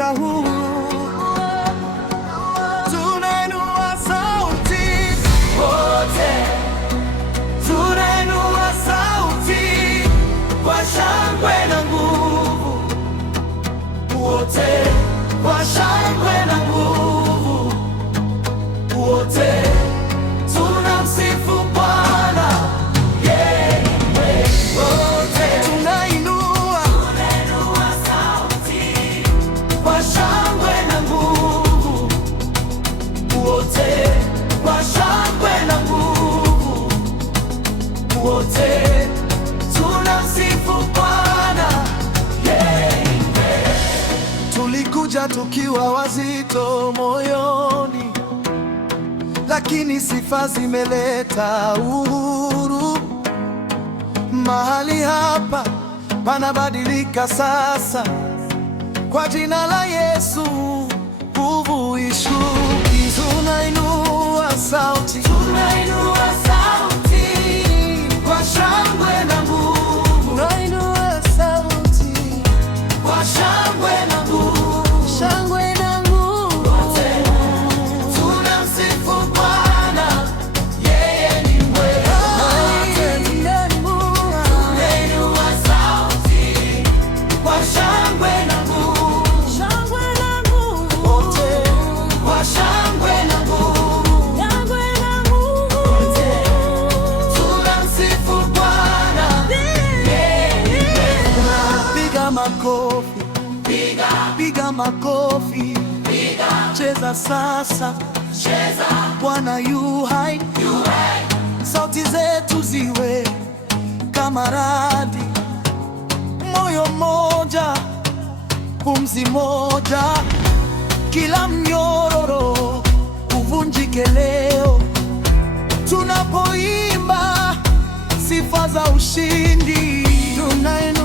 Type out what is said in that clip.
kuweka huru. Tunainua sauti wote, tunainua sauti kwa shangwe na nguvu, wote kwa shangwe na nguvu, wote tunamsifu Bwana. Wote tunainua sauti kwa shangwe na nguvu, wote kwa shangwe na nguvu, wote tunamsifu Bwana. Tulikuja tukiwa wazito moyoni, lakini sifa zimeleta uhuru. Mahali hapa panabadilika sasa, kwa jina la Yesu nguvu ishuki. Tunainua sauti, tunainua sauti kwa shangwe na nguvu, tunainua sauti kwa shangwe na nguvu, shangwe na nguvu, wote tunamsifu Bwana, yeye ni mwema. Tunainua sauti kwa shangwe na nguvu, shangwe na nguvu, wote kwa shangwe na nguvu, shangwe na nguvu, wote tunamsifu Bwana, yeye ni mwema. Piga makofi, piga makofi, cheza sasa, cheza, Bwana yu hai, sauti zetu ziwe kama radi, moyo mmoja, pumzi moja, kila mnyororo uvunjike leo, tunapoimba sifa za ushindi. Tunainua